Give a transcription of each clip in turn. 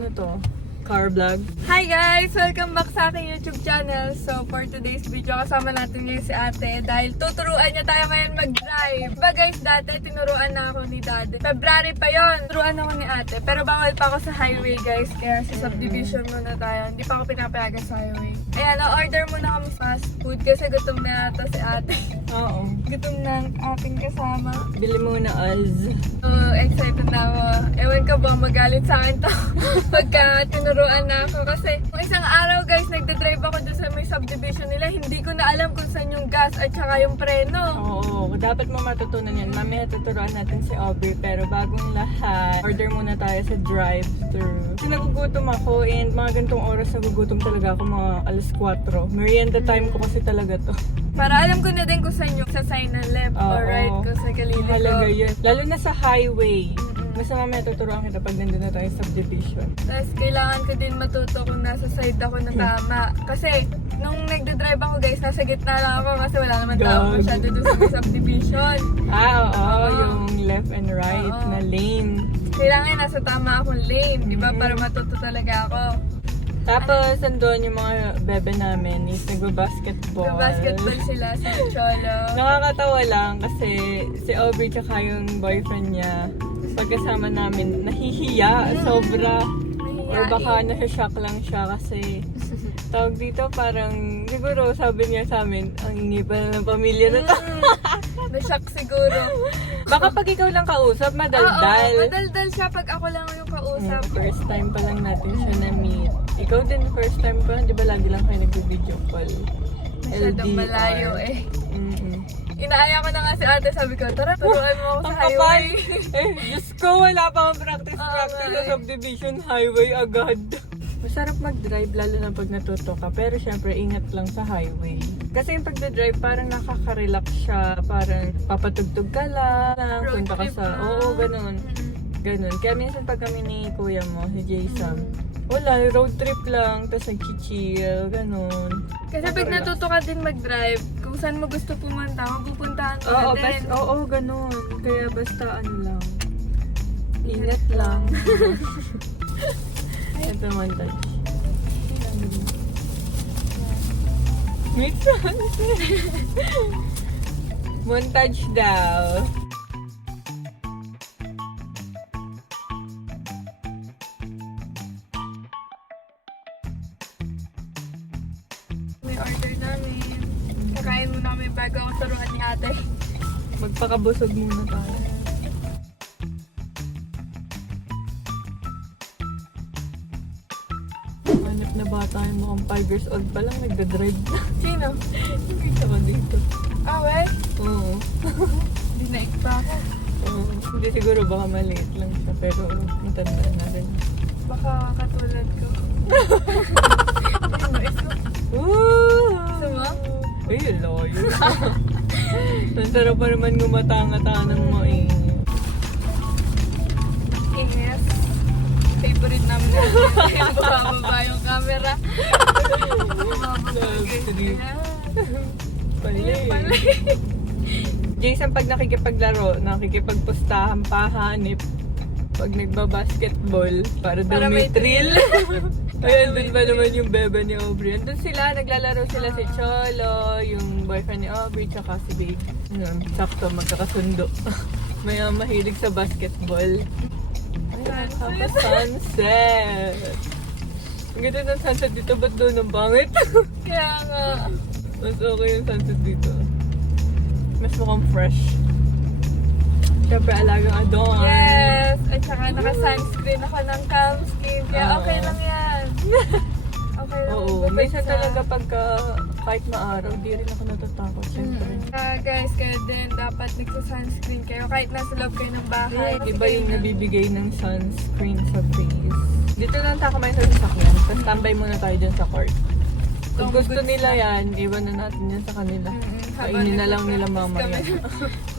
Ano to? Car vlog. Hi guys! Welcome back sa aking YouTube channel. So for today's video, kasama natin ngayon si ate dahil tuturuan niya tayo ngayon mag-drive. Diba guys, dati tinuruan na ako ni daddy. February pa yon, turuan ako ni ate. Pero bawal pa ako sa highway guys, kaya sa subdivision muna tayo. Hindi pa ako pinapayagan sa highway. Ayan, na-order muna kami fast food kasi gutom na ata si ate. Oo. Gutom na ang ating kasama. Bili muna Az. So, excited na ako. Ewan ko ba magalit sa akin to pagka tinuruan na ako. Kasi kung isang araw guys, nagdadrive ako doon sa may subdivision nila, hindi ko na alam kung saan yung gas at saka yung preno. Oo, dapat mo matutunan yan. Mamaya tuturuan natin si Aubrey. Pero bagong lahat, order muna tayo sa drive-thru. Kasi nagugutom ako and mga ganitong oras nagugutom talaga ako mga alas 4. Merienda time ko kasi talaga to. Para alam ko na din kung saan yung sa sign ng left or right ko sa kalili ko. Halaga yun. Lalo na sa highway. Basta mamaya tuturuan kita pag nandun na tayo sa subdivision. Tapos kailangan ko din matuto kung nasa side ako na tama. Kasi nung nagdadrive ako guys, nasa gitna lang ako kasi wala naman tao masyado doon sa may subdivision. Oo, yung left and right na lane. Kailangan nasa tama akong lane, di ba? Para matuto talaga ako. Tapos, andun yung mga bebe namin is nagbabasketball. Nag-basketball sila sa Cholo. Nakakatawa lang kasi si Aubrey tsaka yung boyfriend niya, pagkasama namin, nahihiya, sobra. Or baka nasa-shock lang siya kasi tawag dito parang, siguro sabi niya sa amin, ang ingi pa na ng pamilya na to. Na-shock siguro. Baka pag ikaw lang kausap, madaldal. Oo, madaldal siya pag ako lang yung kausap. First time pa lang natin siya na-meet. Ikaw din, first time ko, di ba lagi lang kayo nag-video call? Masyadong malayo eh. Mm-mm. Inaaya ko na nga si ate, sabi ko, tara, turuan mo ako sa Ang highway. kapal! Diyos ko, wala pa akong practice sa subdivision highway agad. Masarap mag-drive lalo na pag natuto ka, pero syempre ingat lang sa highway. Kasi yung pag-drive parang nakaka-relax siya, parang papatugtog ka lang, Road punta ka trip sa, lang. oo, ganun. Ganun. Kaya minsan pag kami ni kuya mo, si Jason, wala, road trip lang, tapos nag-chill, ganun. Kasi pag natuto ka din mag-drive, kung saan mo gusto pumunta, mapupuntahan ka din. Oo, ganun. Kaya basta ano lang, ingat lang. Ito montage. May sunset. Montage daw. May order namin. Kakain muna kami bago ako turuan ni ate. Magpakabusog muna tayo. Hanap na bata yung mukhang 5 years old pa lang nagda-drive na. Sino? Nakita ko dito. Ah, well? Oo. Hindi na pa ako. Oo. Hindi siguro baka maliit lang siya pero matanda na rin. Baka katulad ko. Ano, isko? Woo! Gusto mo? Uy, layo. Ang sarap pa naman ngumata-ngatanan mo eh. Yes. Favorite namin na yung bababa yung camera. Pali. Jason, pag nakikipaglaro, nakikipagpustahan, pahanip, pag nagbabasketball, para daw may thrill. Ayan, dun ba naman yung bebe ni Aubrey. Andun sila, naglalaro sila si Cholo, yung boyfriend ni Aubrey, tsaka si Babe. Sakto, magkakasundo. May mahilig sa basketball. Tapos sunset. Ang ganda ng sunset dito, ba't doon ang pangit? Kaya nga. Mas okay yung sunset dito. Mas mukhang fresh. Siyempre, alagang adon. Yes! At saka naka-sunscreen ako ng calm skin. Kaya okay lang yan. Okay lang. Oo, minsan talaga pagka kahit maaraw, di rin ako natatakot. Siyempre. Guys, kaya din dapat nagsa-sunscreen kayo kahit nasa loob kayo ng bahay. Iba yung nabibigay ng sunscreen sa face. Dito lang tayo kumain sa sasakyan. Tapos tambay muna tayo dyan sa court. Kung gusto nila yan, iwan na natin yan sa kanila. Kainin na lang nila mamaya.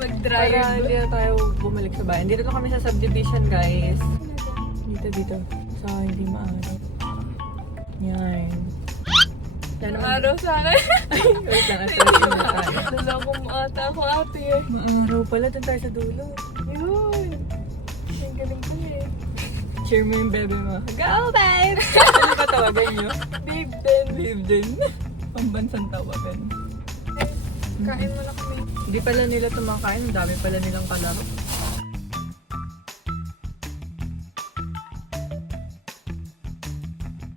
Mag-drive. Para hindi na tayo bumalik sa bayan. Dito lang kami sa subdivision, guys. Dito. So, hindi maaraw. Yan. Yan naman. Araw sa akin. Wait lang, at na tayo. Dala kong ata ako ate eh. Maaraw pala, doon tayo sa dulo. Yun. Ang galing ko eh. cheer mo yung bebe mo. Go, babe! Ano ba tawagan nyo? Babe din. Babe din. Pambansang tawagan. Kain mo na kami. Hindi pala nila tumakain. Ang dami pala nilang kalaro.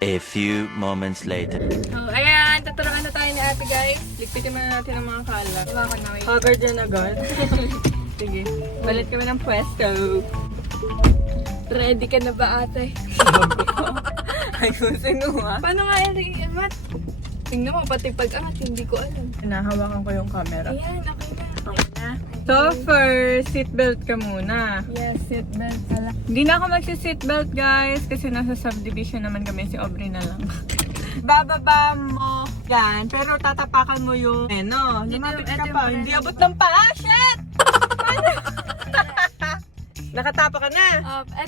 A few moments later. Oh, ayan, tuturuan na tayo ni ate guys. Likpitin muna natin ang mga kalat. Diba ako na wait. Cover dyan agad. Sige. Balit kami ng pwesto. Ready ka na ba ate? Ayusin mo ha. Paano nga yung mat? Tingnan mo, pati pag-angat, hindi ko alam. Nahawakan ko yung camera. Ayan, okay na. Okay na. So first, seatbelt ka muna. Yes, seatbelt pala. Hindi na ako magsi-seatbelt guys kasi nasa subdivision naman kami, si Aubrey na lang. Bababa mo yan, pero tatapakan mo yung lumapit ka pa. Hindi abot ng paa, shit! Nakatapa ka na.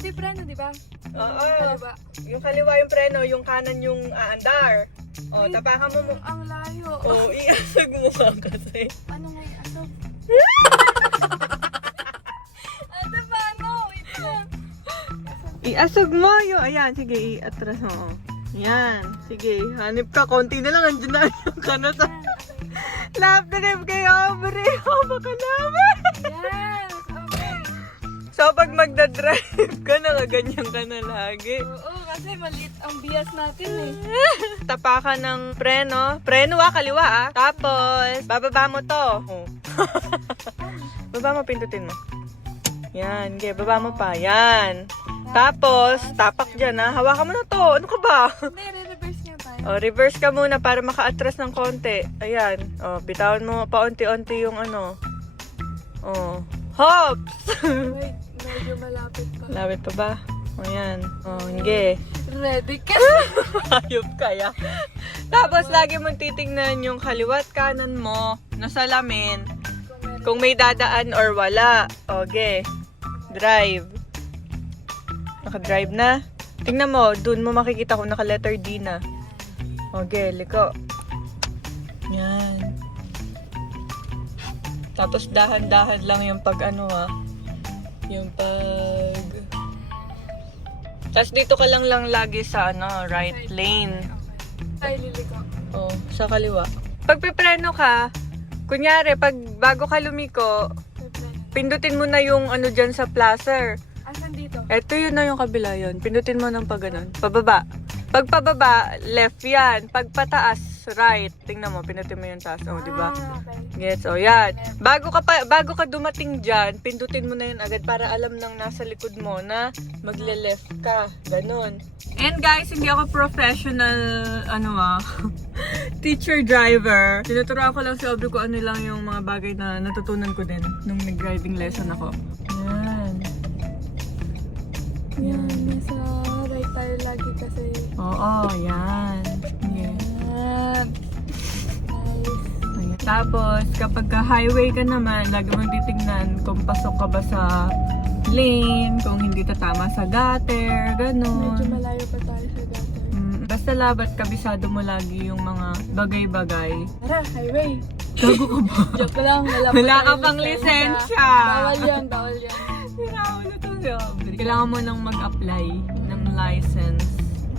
Di preno, di ba? Oo. Kaliwa. Yung kaliwa yung preno, yung kanan yung aandar. O, tapakan mo. Ang layo. O, iasag mo ka kasi. Ano nga yung asog? Ate, paano? Wait lang. Iasag mo yung, ayan, sige, iatras mo. Yan, sige, hanip ka, konti na lang, andyan na yung kanas. Lap na rin kayo, Aubrey. O, baka naman. Yes, okay. So, pag magdadrive ka, nakaganyan ka na lagi. Oo, kasi maliit ang bias natin eh. Tapakan ng preno. Preno kaliwa Tapos, bababa mo to. Oh. Baba mo, pindutin mo. Yan, okay, baba mo pa. Yan. Tapos, tapak dyan hawakan mo na to. Ano ka ba? Hindi, re-reverse nga tayo. O, reverse ka muna para maka-atras ng konti. Ayan. O, bitawan mo paunti-unti yung ano. O, hops! Wait, medyo malapit pa. Lapit pa ba? O, yan. O, hindi. Ready ka? Hayop kaya. Tapos, lagi mong titingnan yung kaliwat kanan mo na salamin. Kung may dadaan or wala. Okay. Drive. Naka-drive na. Tingnan mo, dun mo makikita kung naka-letter D na. Okay, liko. Yan. Tapos dahan-dahan lang yung pag ano yung pag... Tapos dito ka lang lagi sa right lane. Tayo liliko. Oh, sa kaliwa. Pag pipreno ka, kunyari, pag bago ka lumiko, pindutin mo na yung dyan sa placer. Asan dito? Eto yun na yung kabila yun. Pindutin mo ng pag ganun. Pababa. Pag pababa, left yan. Pag pataas, right. Tingnan mo, pindutin mo yung taas. Oh, di ba? Okay. Gets? Oh, yan. Bago ka dumating dyan, pindutin mo na yun agad para alam ng nasa likod mo na magle-left ka. Ganon. And guys, hindi ako professional, teacher driver. Tinuturuan ko lang si Aubrey kung ano lang yung mga bagay na natutunan ko din nung nag-driving lesson ako. Yan. Yan, nasa right tayo lagi kasi. Oo, yan. Yeah. Yan. Nice. Ayan. Tapos, kapag ka-highway ka naman, lagi mong titignan kung pasok ka ba sa lane, kung hindi tatama sa gutter, ganun. Medyo malayo pa tayo sa gutter. Basta labat, kabisado mo lagi yung mga bagay-bagay. Tara, highway. Gago ka ba? Joke lang, wala Wala ka tayong pang lisensya. Bawal yan, bawal yan. Sinawa na to si Aubrey. Kailangan mo nang mag-apply ng license.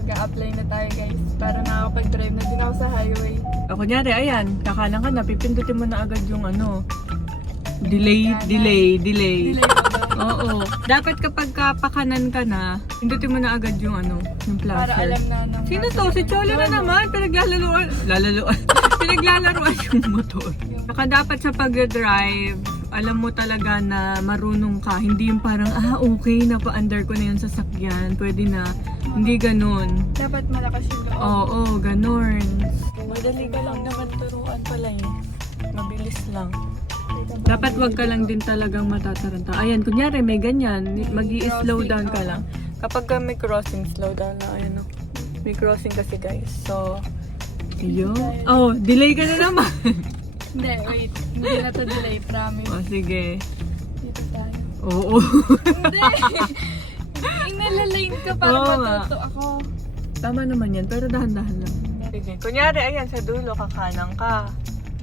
Mag-a-apply na tayo guys, para nakakapag-drive na din ako sa highway. O kunyari, ayan, kakanan ka na, pipindutin mo na agad yung delay. Delay pa ba? Oo. Dapat kapag kapakanan ka na, pindutin mo na agad yung yung placer. Para alam na nung... Sino to? Si Cholo na naman. Pinaglalaruan. Pinaglalaruan yung motor. Saka dapat sa pag-drive, alam mo talaga na marunong ka. Hindi yung parang, okay, napa-under ko na yung sasakyan. Pwede na. Hindi ganun. Dapat malakas yung loob. Oo, ganun. Madali ka lang naman turuan pala yun. Mabilis lang. Dapat wag ka lang din talagang matataranta. Ayan, kunyari may ganyan. Mag-i-slow down ka lang. Kapag may crossing, slow down lang. Ayan, may crossing kasi guys. So, yun. Oh, delay ka na naman. Hindi, wait. Hindi na to delay, promise. Oh, sige. Dito tayo. Oo. Hindi! Inalalain ka para Oo nga. matuto ako. Tama naman yan, pero dahan-dahan lang. Sige. Kunyari, ayan, sa dulo, kakanan ka.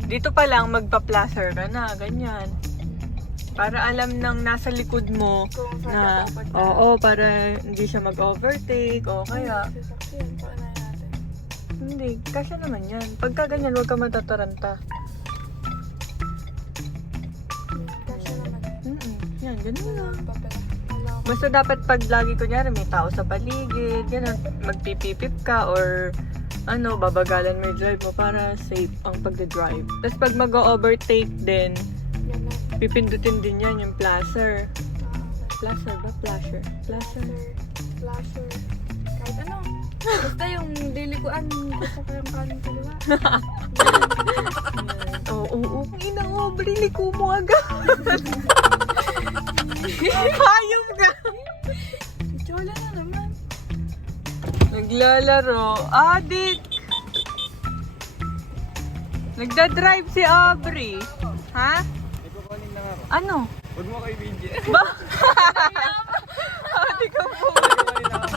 Dito pa lang, magpa-placer ka na, ganyan. Para alam ng nasa likod mo Kung saan na, ka pupunta. oo, para hindi siya mag-overtake o kaya. Sasakyan, paano natin? Hindi, kasya naman yan. Pagka ganyan, huwag ka matataranta. Kasi naman. Yan, ganun lang. Papel. Wala ako. Basta dapat pag lagi kunyari may tao sa paligid, ganun, magpipipip ka or ano, babagalan mo yung drive mo para safe ang pagde-drive. Tapos pag mag-overtake din, Yan na. pipindutin din yan yung flasher. Okay. Flasher ba? Flasher? Flasher. Flasher. Kahit ano. Basta yung lilikuan, gusto ko yung kanin kaliwa. Oo, ina ko, liko mo agad. Hayop ka. Chola na naman. Naglalaro. Adik! Nagda-drive si Aubrey. Ha? Ikukunin lang ako. Ano? Huwag mo kayo video. Adik ka po.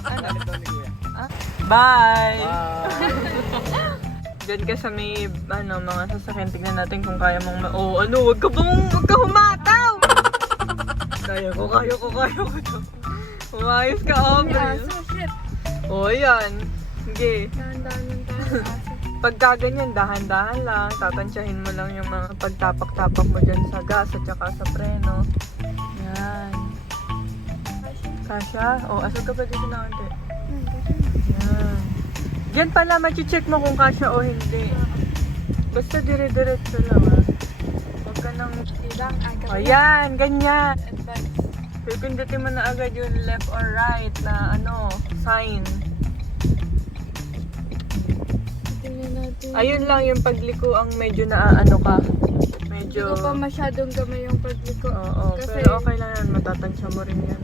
Ano? Ito ni Kuya. Bye! Ah. Diyan ka sa may, ano, mga sasakyan. Tignan natin kung kaya mong huwag ka humataw! Kaya ko. Umayos ka, May Aubrey. aso, shit. O, yan. Sige. Dahan-dahan lang tayo sa aso. Pagka ganyan, dahan-dahan lang. Tatansyahin mo lang yung mga pagtapak-tapak mo dyan sa gas at saka sa preno. Yan. Kasha? O, asal ka pa dito na konti. Yan. Yan pala, machi-check mo kung kasha o hindi. Basta dire-diretso lang, ha. Huwag ka nang... Ilang, O, yan. Ganyan. Advance. Pipindutin mo na agad yung left or right na, ano, sign. Tingnan natin. Ayun lang yung pagliko ang medyo naaano ka. Hindi Medyo... ko pa masyadong gamay yung pagliko. Oo, Kasi, pero okay lang yan. Matatansya mo rin yan.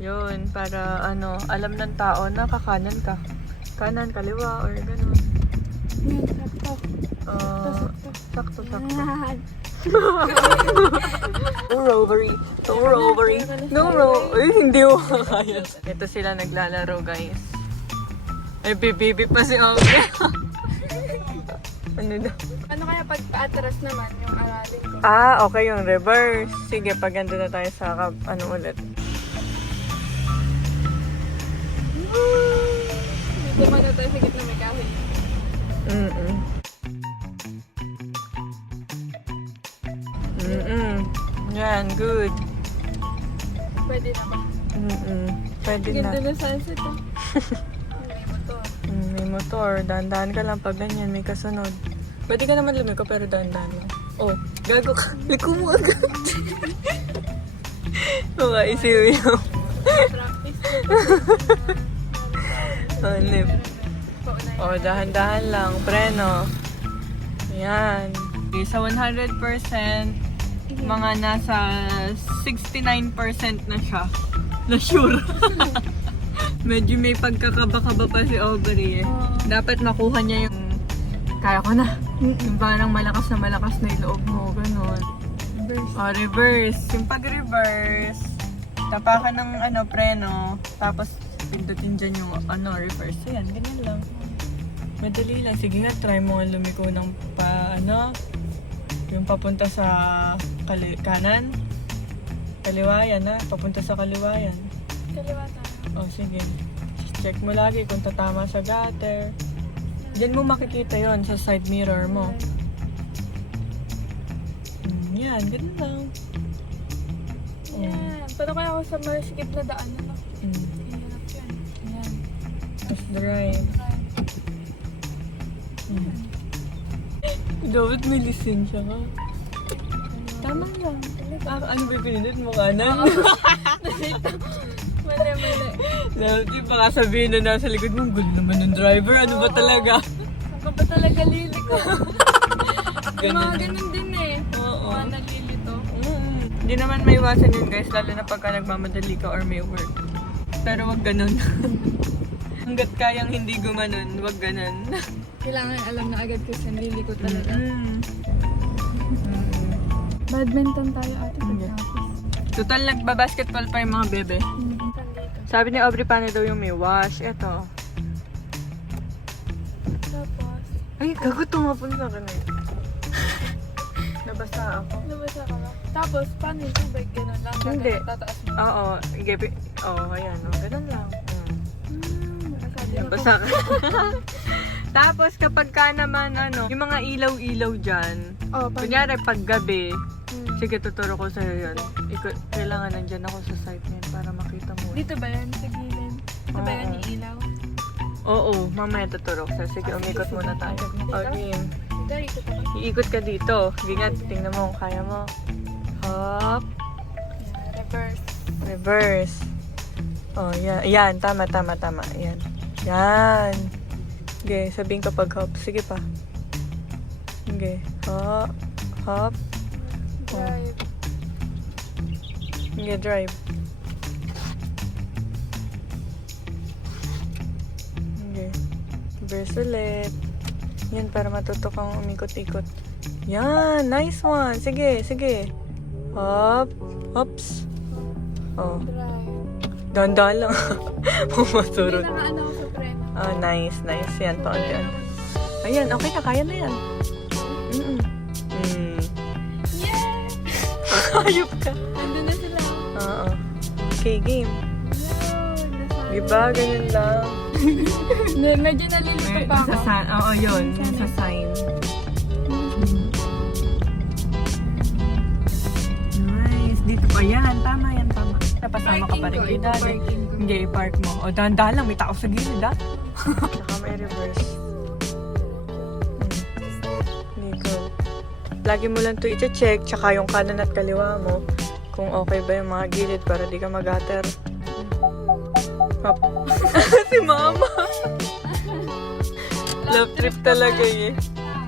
Yun, para ano, alam ng tao na kakanan ka. Kanan, kaliwa, or gano'n. Yan, sakto. Sakto. Yan. No robbery. Ay, hindi mo kaya. Ito sila naglalaro, guys. Ay, bibibi pa si Aubrey. Ano daw? Ano kaya pag paatras naman yung aralin ko? Ah, okay, yung reverse. Sige, pag ando na tayo sa ano ulit. Dito man na tayo sa gitna may kahoy. Yan, good. Pwede na ba? Pwede Ganda na. na sunset ah. May motor. May motor. Dahan-dahan ka lang pag ganyan, may kasunod. Pwede ka naman lumiko pero dahan-dahan lang. Oh, gago ka. Liko mo agad. Mga isiwi mo. Practice. Hanip. Oh, dahan-dahan lang. Preno. Yan. Okay, sa 100%, mga nasa 69% na siya. Na sure. Medyo may pagkakaba-kaba pa si Aubrey eh. Dapat makuha niya yung kaya ko na. Yung parang malakas na yung loob mo. Ganon. Oh, reverse. Yung pag-reverse, tapakan ng ano, preno, tapos pindutin dyan yung ano, reverse. So yan, ganyan lang. Madali lang. Sige nga, try mo nga lumiko ng yung papunta sa kanan. Kaliwayan na, papunta sa kaliwayan. Kaliwa tayo. Oh, sige. Check mo lagi kung tatama sa gutter. Diyan mo makikita yon sa side mirror mo. Yan, ganun lang. Yan. Paano kaya ako sa masikip na daan? Ano? Mm. Hirap yan. Yan. Tapos drive. Dapat may lisensya ka. Tama lang. Ano ba pinindot mo? Kanan? Mali. Dapat yung baka sabihin na nasa likod mo, gulo naman ng driver. Ano ba talaga? Ako ba talaga liliko? Yung mga ganun din eh. Oo. Mga nalilito. Hindi naman may iwasan yun guys, lalo na pagka nagmamadali ka or may work. Pero wag ganun. Hanggat kayang hindi gumanon, wag ganun. Kailangan alam na agad kasi liliko talaga. Mm. Badminton tayo ate Hindi. pagkapos. Total, nagbabasketball pa yung mga bebe. Sabi ni Aubrey, paano daw yung may wash? Eto. Tapos, Ay, gago tumapon sa akin eh. Nabasa ako. Nabasa ka ba? Tapos, paano yung tubig? Ganun lang. Hindi. Tataas mo. Oo. Ayan. Ganun lang. Nakasabi ako. Nabasa ka. Tapos kapag ka naman, yung mga ilaw-ilaw dyan, Oh, paano? kunyari pag gabi, Hmm. sige, tuturo ko sa'yo yun. Kailangan nandyan ako sa site na yun para makita mo. Dito ba yan? Sa gilid? Dito ba yan Oo. yung ilaw? Oo, mamaya tuturo ko sa'yo. Sige, umikot muna tayo. Okay. Dito, ikot ako. Iikot ka dito. Ingat, tingnan mo kung kaya mo. Hop, Yeah, reverse. reverse. Oh, yan. Tama. Yan. Yan. Okay, sabihin kapag hop. Sige pa. Okay. Hop. Hop. Drive. Okay, drive. Okay. Reverse ulit. Yan, para matuto kang umikot-ikot. Yan, nice one. Sige. Hop. Hops. Oh, Drive. dahan-dahan lang. Hindi Pumasurot. nakaano ako sa preno. Oh, nice. Yan, paunti. Ayan, okay na. Kaya na yan. Yeah! Ayop ka. Nandun na sila. Oo. Okay, game. Yun, nasa- Diba? Ganyan lang. Medyo nalilito pa ako. Oo, yun. Sa sign. Nice. Dito pa yan. Tama yan. Napasama ka pa rin kay daddy. Parking ko. Hindi, park mo. O, dahan-dahan lang. May tao sa gilid, ah. Tsaka may reverse. Hindi go. Lagi mo lang ito i-check. Tsaka yung kanan at kaliwa mo. Kung okay ba yung mga gilid para di ka mag-gutter. Hop. Si mama. Love trip talaga eh.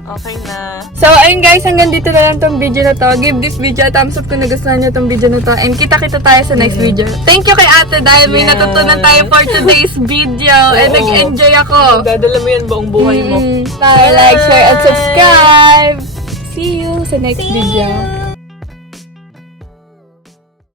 Okay na. So, ayun guys, hanggang dito na lang tong video na to. Give this video a thumbs up kung nagustuhan nyo tong video na to. And kita-kita tayo sa next video. Thank you kay ate dahil may Yes. natutunan tayo for today's video. And Oo. nag-enjoy ako. Dadala mo yan buong buhay mo. Like, share, and subscribe. See you sa next video.